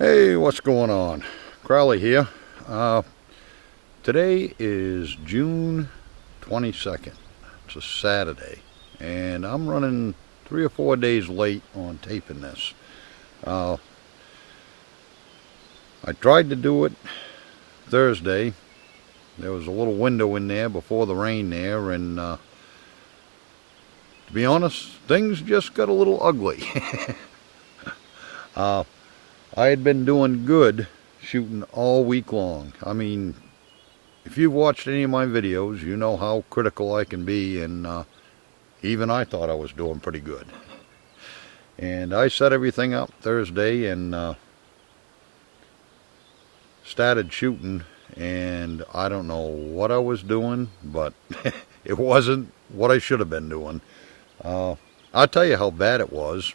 Hey, what's going on? Crowley here. Uh, Today is June 22nd. It's a Saturday, and I'm running 3 or 4 days late on taping this. Uh, I tried to do it Thursday. There was a little window in there before the rain there, and to be honest, things just got a little ugly. uh, I had been doing good shooting all week long. I mean, if you've watched any of my videos, you know how critical I can be, and even I thought I was doing pretty good. And I set everything up Thursday and started shooting, and I don't know what I was doing, but it wasn't what I should have been doing. I'll tell you how bad it was.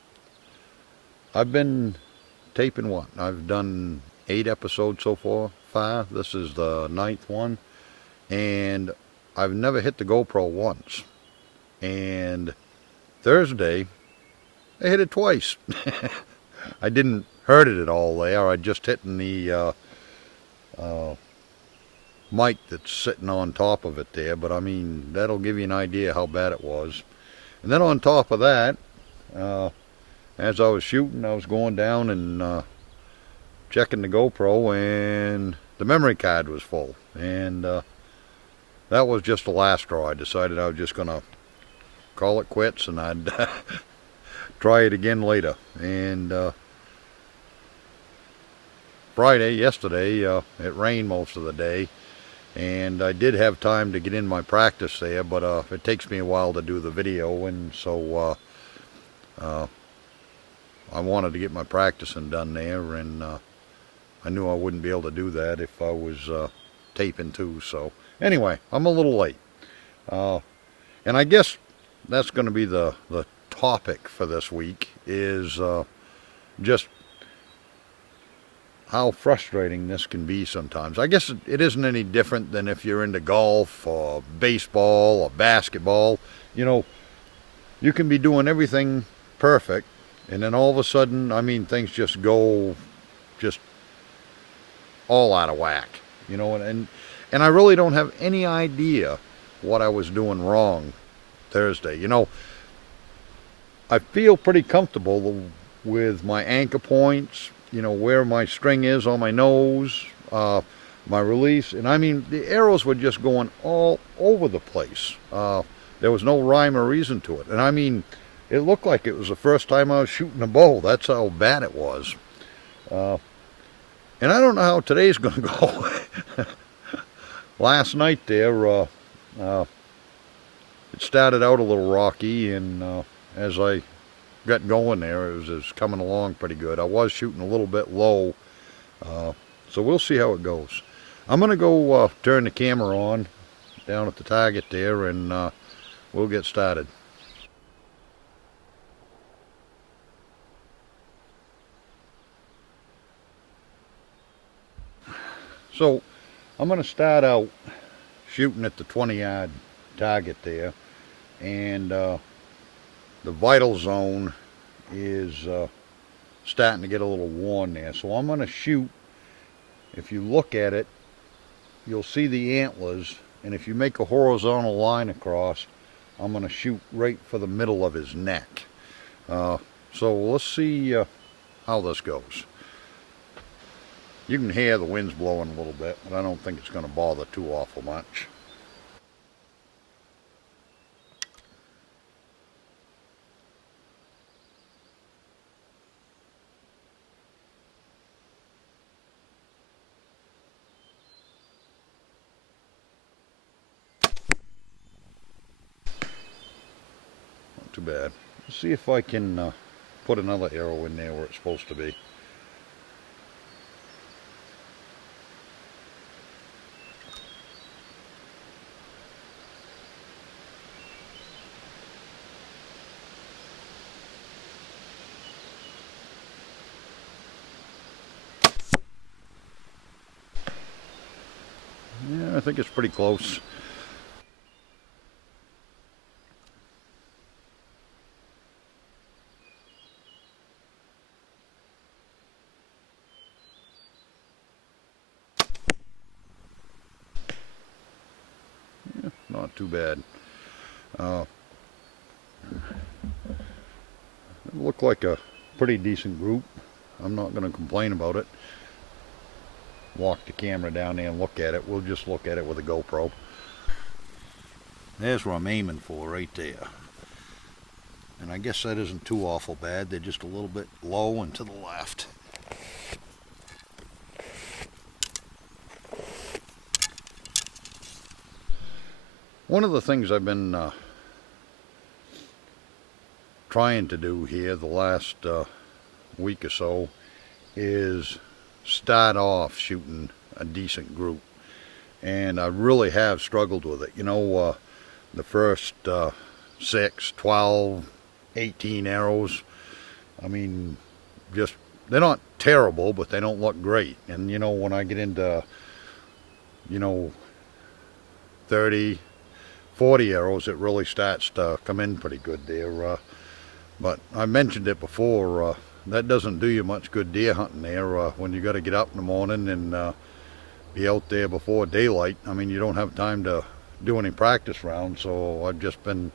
I've been taping what? I've done 8 episodes so far. This is the 9th one, and I've never hit the GoPro once. And Thursday, I hit it twice. I didn't hurt it at all there. I just hitting the mic that's sitting on top of it there. But I mean, that'll give you an idea how bad it was. And then on top of that, as I was shooting, I was going down and checking the GoPro, and the memory card was full. And that was just the last straw. I decided I was just going to call it quits, and I'd try it again later. And yesterday, it rained most of the day, and I did have time to get in my practice there, but it takes me a while to do the video, and so I wanted to get my practicing done there, and I knew I wouldn't be able to do that if I was taping too. So anyway, I'm a little late, and I guess that's going to be the topic for this week, is just how frustrating this can be sometimes. I guess it isn't any different than if you're into golf or baseball or basketball. You know, you can be doing everything perfect, and then all of a sudden, I mean, things just go just all out of whack. You know, and I really don't have any idea what I was doing wrong Thursday. You know, I feel pretty comfortable with my anchor points, you know, where my string is on my nose, my release. And I mean, the arrows were just going all over the place. There was no rhyme or reason to it. And I mean, it looked like it was the first time I was shooting a bow. That's how bad it was. And I don't know how today's going to go. Last night there, it started out a little rocky, and as I got going there, it was coming along pretty good. I was shooting a little bit low, so we'll see how it goes. I'm going to go turn the camera on down at the target there, and we'll get started. So I'm going to start out shooting at the 20-yard target there, and the vital zone is starting to get a little worn there. So I'm going to shoot. If you look at it, you'll see the antlers, and if you make a horizontal line across, I'm going to shoot right for the middle of his neck. So let's see how this goes. You can hear the wind's blowing a little bit, but I don't think it's going to bother too awful much. Not too bad. Let's see if I can put another arrow in there where it's supposed to be. Yeah, I think it's pretty close. not too bad. Uh, it looked like a pretty decent group. I'm not going to complain about it. Walk the camera down there and look at it. We'll just look at it with a GoPro. There's what I'm aiming for right there. And I guess that isn't too awful bad. They're just a little bit low and to the left. One of the things I've been trying to do here the last week or so is start off shooting a decent group. And I really have struggled with it. You know, the first 6, 12, 18 arrows, I mean, just, they're not terrible, but they don't look great. And, you know, when I get into, you know, 30, 40 arrows, it really starts to come in pretty good there. But I mentioned it before, that doesn't do you much good deer hunting there when you got to get up in the morning and be out there before daylight. I mean, you don't have time to do any practice rounds, so I've just been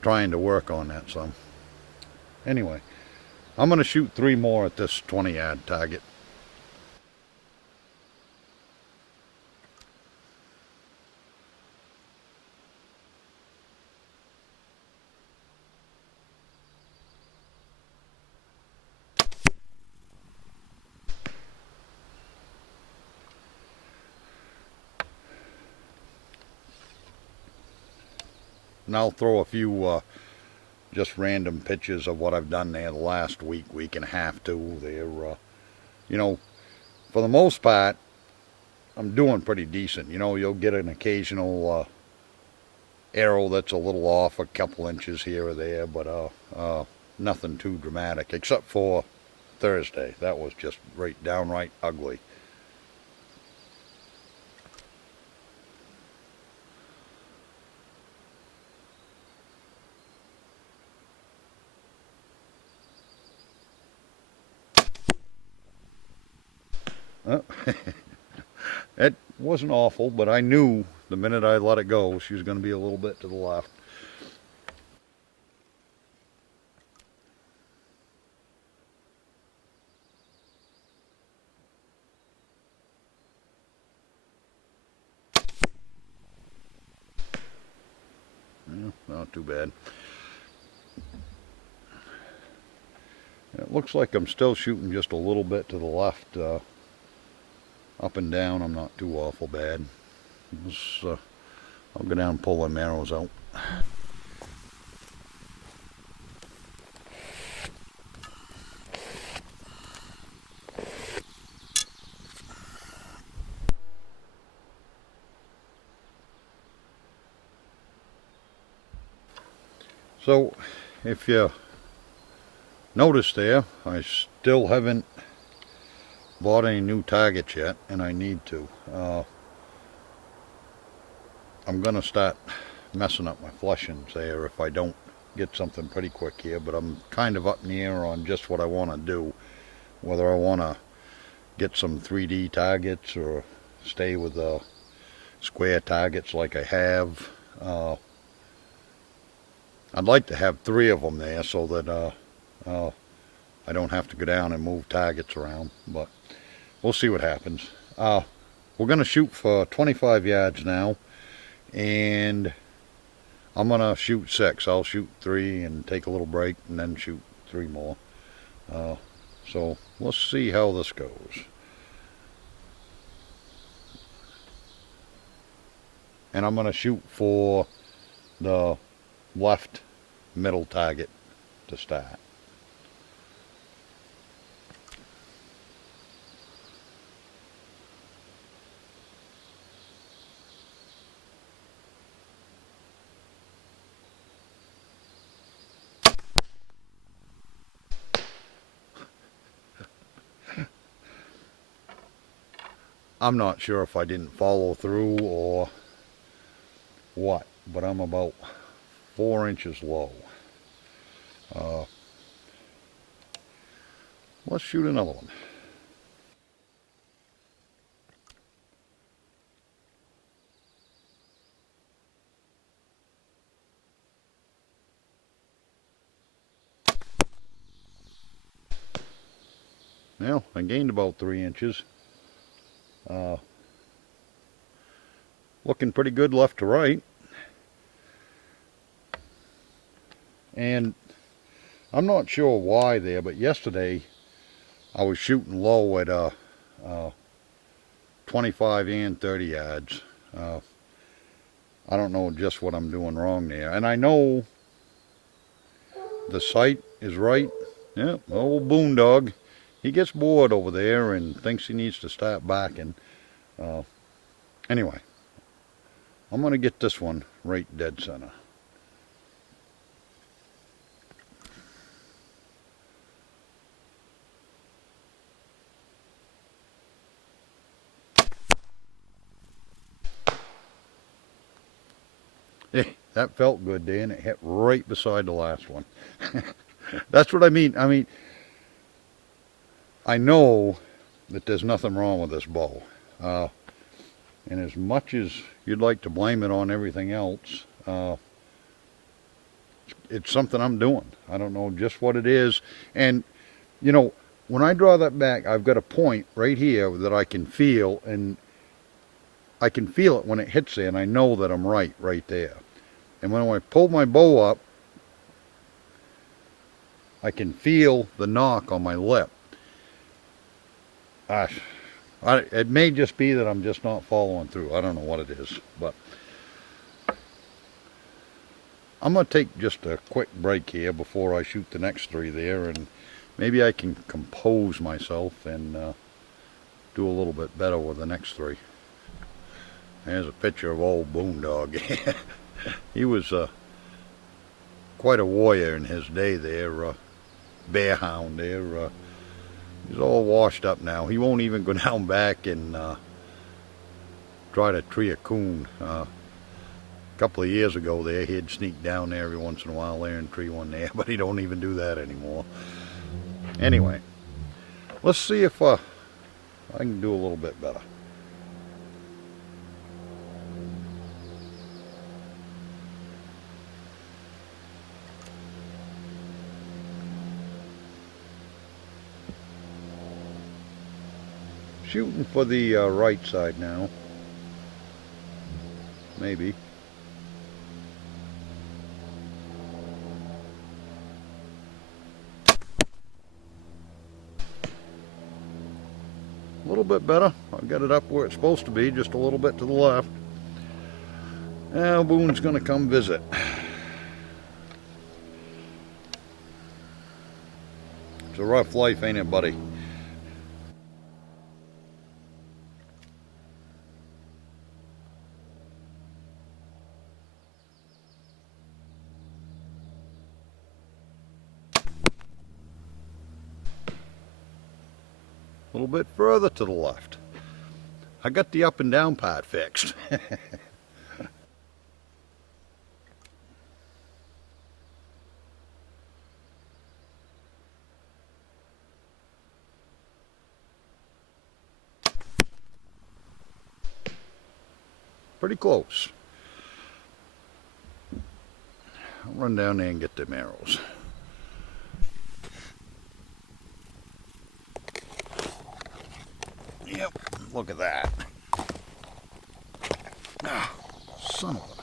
trying to work on that some. Anyway, I'm going to shoot 3 more at this 20-yard target. And I'll throw a few just random pictures of what I've done there the last week, week and a half too. They're, you know, for the most part, I'm doing pretty decent. You know, you'll get an occasional arrow that's a little off a couple inches here or there, but nothing too dramatic, except for Thursday. That was just right downright ugly. It wasn't awful, but I knew the minute I let it go she was going to be a little bit to the left. Yeah, not too bad. It looks like I'm still shooting just a little bit to the left. Up and down, I'm not too awful bad. I'll go down and pull them arrows out. So, if you notice there, I still haven't bought any new targets yet, and I need to. I'm going to start messing up my flushings there if I don't get something pretty quick here, but I'm kind of up in the air on just what I want to do. Whether I want to get some 3D targets or stay with the square targets like I have. I'd like to have 3 of them there so that I don't have to go down and move targets around, but we'll see what happens. We're going to shoot for 25 yards now, and I'm going to shoot 6. I'll shoot 3 and take a little break and then shoot 3 more. So let's see how this goes. And I'm going to shoot for the left middle target to start. I'm not sure if I didn't follow through or what, but I'm about 4 inches low. Let's shoot another one. Well, I gained about 3 inches. Looking pretty good left to right. And I'm not sure why there, but yesterday I was shooting low at 25 and 30 yards. I don't know just what I'm doing wrong there. And I know the sight is right. Yeah, old boondog. He gets bored over there and thinks he needs to start backing. Anyway, I'm going to get this one right dead center. Hey, that felt good, Dan. It hit right beside the last one. That's what I mean. I know that there's nothing wrong with this bow. And as much as you'd like to blame it on everything else, it's something I'm doing. I don't know just what it is. And, you know, when I draw that back, I've got a point right here that I can feel, and I can feel it when it hits there, and I know that I'm right there. And when I pull my bow up, I can feel the knock on my lip. It may just be that I'm just not following through. I don't know what it is, but I'm going to take just a quick break here before I shoot the next 3 there, and maybe I can compose myself and do a little bit better with the next 3. There's a picture of old Boondog. He was quite a warrior in his day there, bear hound there. He's all washed up now. He won't even go down back and try to tree a coon. A couple of years ago there, he'd sneak down there every once in a while there and tree one there, but he don't even do that anymore. Anyway, let's see if I can do a little bit better. Shooting for the right side now. Maybe. A little bit better. I got it up where it's supposed to be, just a little bit to the left. Now Boone's gonna come visit. It's a rough life, ain't it, buddy? A little bit further to the left. I got the up and down part fixed. Pretty close. I'll run down there and get them arrows. Yep, look at that. Ah, son of a...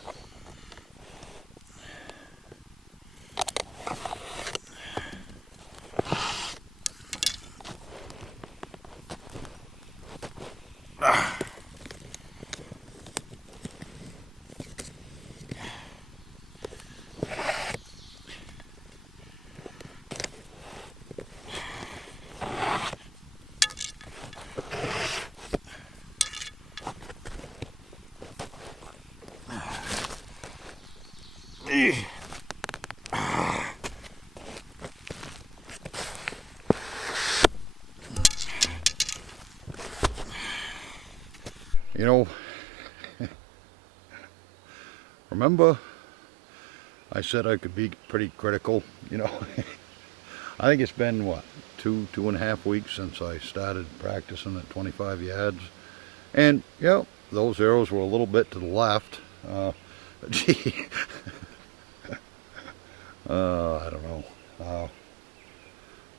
You know, remember I said I could be pretty critical, you know? I think it's been, what, 2.5 weeks since I started practicing at 25 yards. And, yeah, those arrows were a little bit to the left. Gee, I don't know.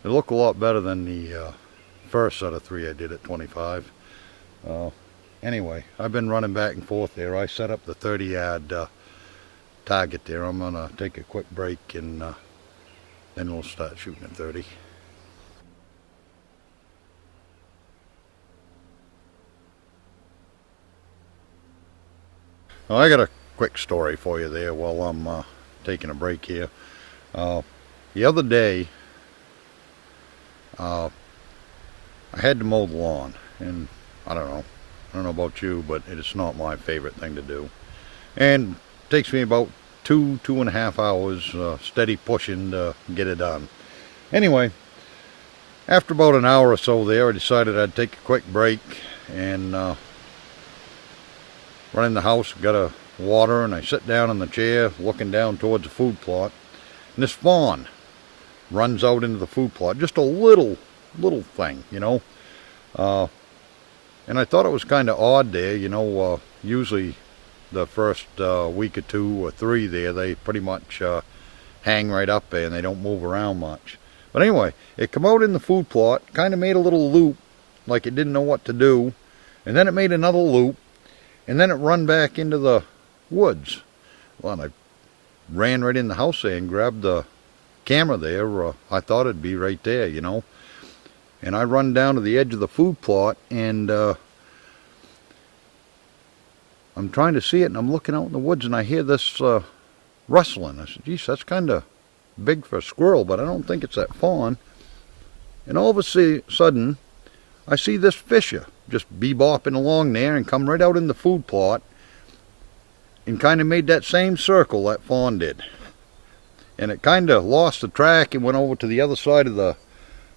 They look a lot better than the first set of 3 I did at 25. Anyway, I've been running back and forth there. I set up the 30-yard target there. I'm going to take a quick break and then we'll start shooting at 30. Well, I got a quick story for you there while I'm taking a break here. The other day, I had to mow the lawn, and I don't know about you, but it's not my favorite thing to do. And it takes me about 2.5 hours steady pushing to get it done. Anyway, after about an hour or so there, I decided I'd take a quick break and run in the house, got a water, and I sit down in the chair looking down towards the food plot. And this fawn runs out into the food plot, just a little thing, you know. And I thought it was kind of odd there, you know. Usually the first week or 2 or 3 there, they pretty much hang right up there and they don't move around much. But anyway, it come out in the food plot, kind of made a little loop like it didn't know what to do, and then it made another loop, and then it run back into the woods. Well, and I ran right in the house there and grabbed the camera there. I thought it'd be right there, you know. And I run down to the edge of the food plot, and I'm trying to see it, and I'm looking out in the woods, and I hear this rustling. I said, geez, that's kind of big for a squirrel, but I don't think it's that fawn. And all of a sudden, I see this fisher just bebopping along there and come right out in the food plot and kind of made that same circle that fawn did. And it kind of lost the track and went over to the other side of the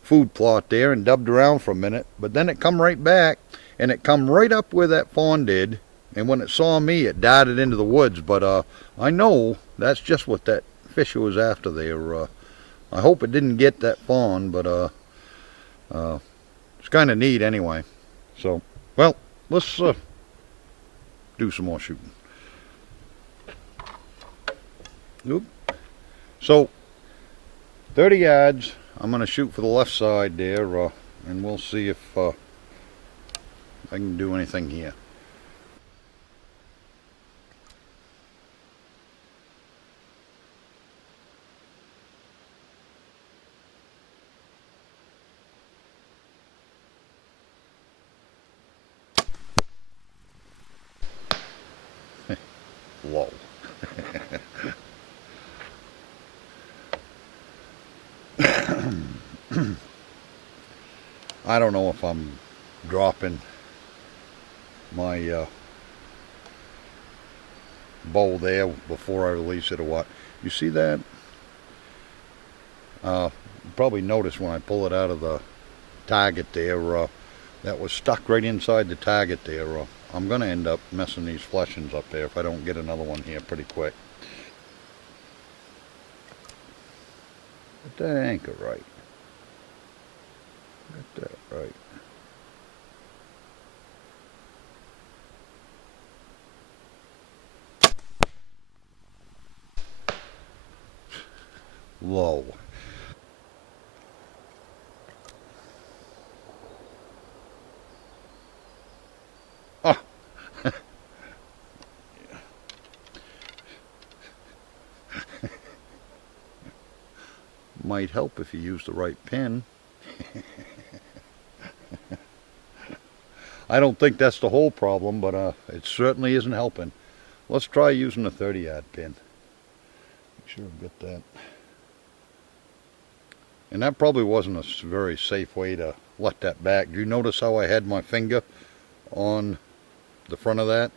food plot there and dubbed around for a minute, but then it come right back and it come right up where that fawn did, and when it saw me it darted into the woods. But I know that's just what that fisher was after there. I hope it didn't get that fawn, but it's kind of neat anyway. So, well, let's do some more shooting. Oop. So, 30 yards, I'm going to shoot for the left side there, and we'll see if I can do anything here. Low. I don't know if I'm dropping my bow there before I release it or what. You see that? You probably noticed when I pull it out of the target there, that was stuck right inside the target there. I'm going to end up messing these fleshings up there if I don't get another one here pretty quick. Get that anchor right. Get that right. Low. Oh. Might help if you use the right pin. I don't think that's the whole problem, but it certainly isn't helping. Let's try using a 30-yard pin. Make sure I get that. And that probably wasn't a very safe way to let that back. Do you notice how I had my finger on the front of that?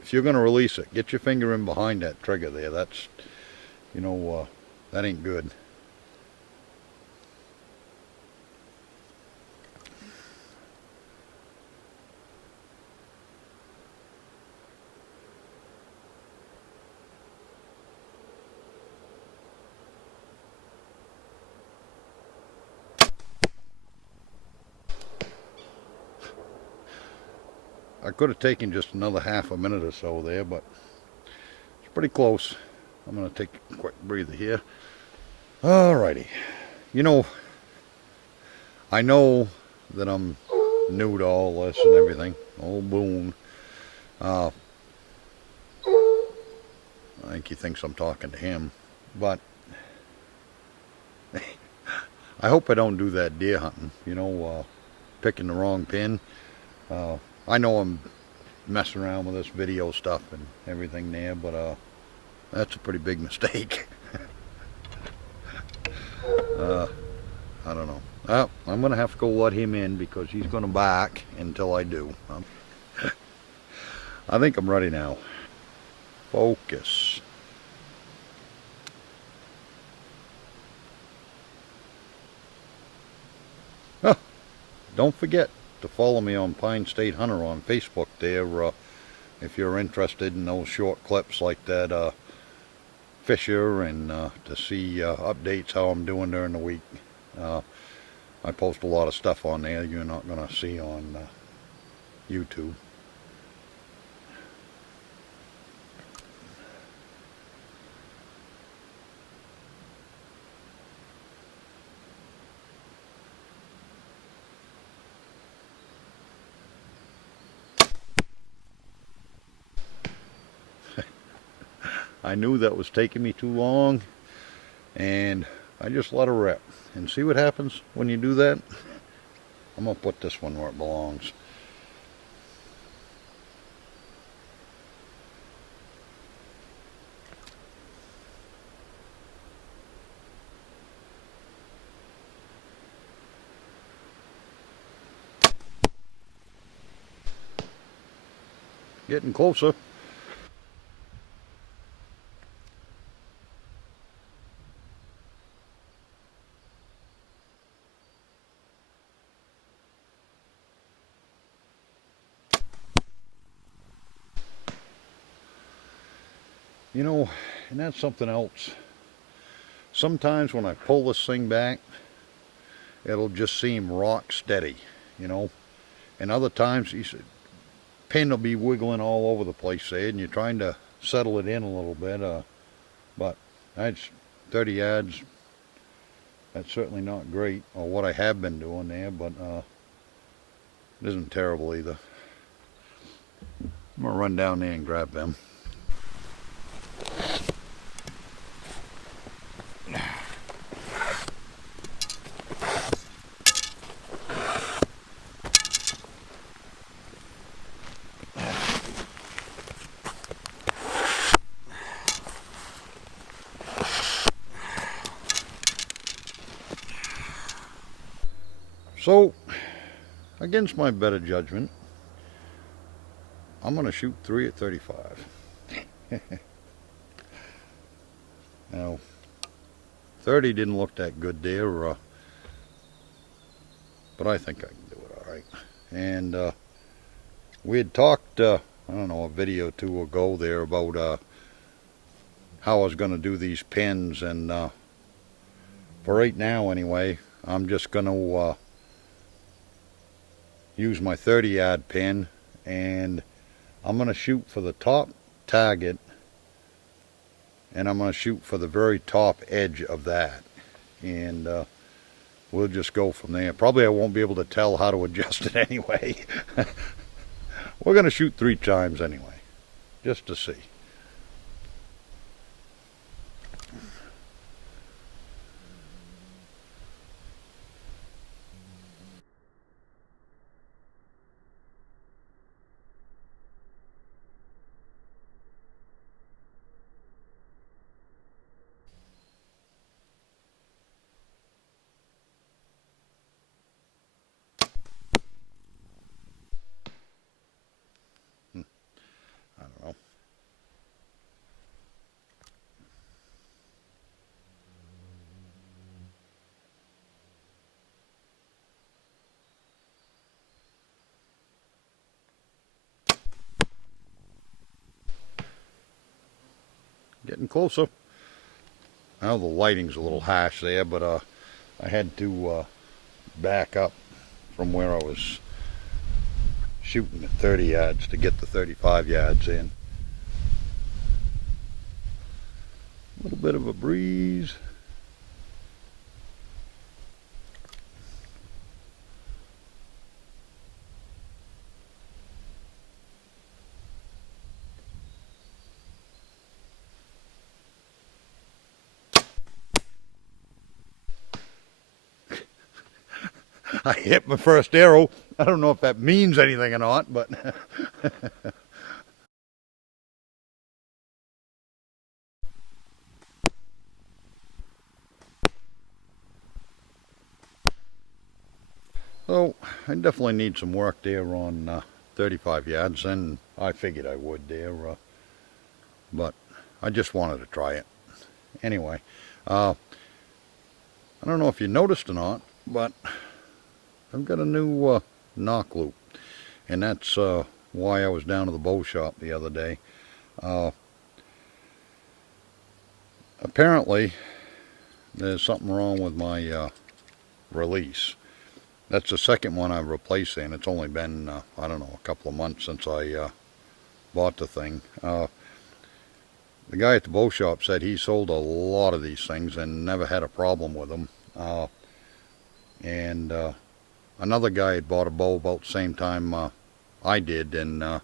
If you're going to release it, get your finger in behind that trigger there. That's, you know, that ain't good. I could have taken just another half a minute or so there, but it's pretty close. I'm going to take a quick breather here. Alrighty. You know, I know that I'm new to all this and everything. Old Boone. I think he thinks I'm talking to him. But I hope I don't do that deer hunting, picking the wrong pin. I know I'm messing around with this video stuff and everything there, but that's a pretty big mistake. I don't know. I'm going to have to go let him in because he's going to back until I do. I think I'm ready now. Focus. Oh, don't forget to follow me on Pine State Hunter on Facebook there if you're interested in those short clips like that Fisher and to see updates how I'm doing during the week. I post a lot of stuff on there you're not going to see on YouTube. I knew that was taking me too long, and I just let her rip. And see what happens when you do that? I'm going to put this one where it belongs. Getting closer. And that's something else. Sometimes when I pull this thing back, it'll just seem rock steady, And other times, pin will be wiggling all over the place, say, and you're trying to settle it in a little bit. But that's 30 yards. That's certainly not great, or what I have been doing there, but it isn't terrible either. I'm going to run down there and grab them. So, against my better judgment, I'm going to shoot 3 at 35. Now, 30 didn't look that good there, but I think I can do it all right. And we had talked, I don't know, a video or two ago there about how I was going to do these pins, and for right now anyway, I'm just going to use my 30-yard pin, and I'm going to shoot for the top target, and I'm going to shoot for the very top edge of that, and we'll just go from there. Probably I won't be able to tell how to adjust it anyway. We're going to shoot 3 times anyway, just to see. I don't know. Getting closer. I know the lighting's a little harsh there, but I had to back up from where I was shooting at 30 yards to get the 35 yards in. A little bit of a breeze. I hit my first arrow. I don't know if that means anything or not, but so I definitely need some work there on 35 yards, and I figured I would there, but I just wanted to try it. Anyway, I don't know if you noticed or not, but I've got a new knock loop, and that's why I was down to the bow shop the other day. Uh, Apparently, there's something wrong with my release. That's the second one I've replaced, and it's only been, I don't know, a couple of months since I bought the thing. The guy at the bow shop said he sold a lot of these things and never had a problem with them. And another guy had bought a bow about the same time I did, and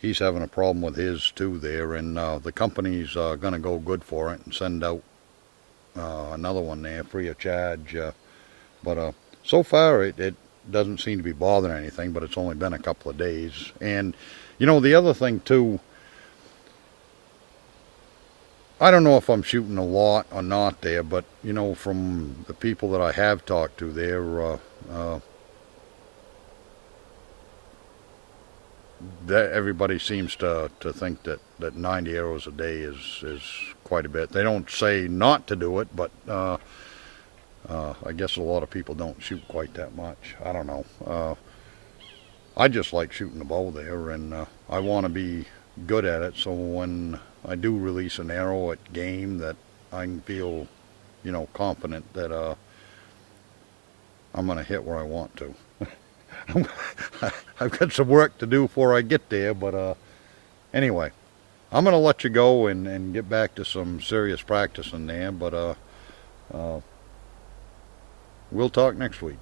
he's having a problem with his too there, and the company's going to go good for it and send out another one there free of charge. But so far it doesn't seem to be bothering anything, but it's only been a couple of days. And you know, the other thing too, I don't know if I'm shooting a lot or not there, but you know, from the people that I have talked to there, that everybody seems to think that 90 arrows a day is quite a bit. They don't say not to do it, but I guess a lot of people don't shoot quite that much. I don't know. I just like shooting the bow there, and I want to be good at it, so when I do release an arrow at game, that I can feel, you know, confident that I'm going to hit where I want to. I've got some work to do before I get there, but anyway, I'm going to let you go and get back to some serious practicing there, but we'll talk next week.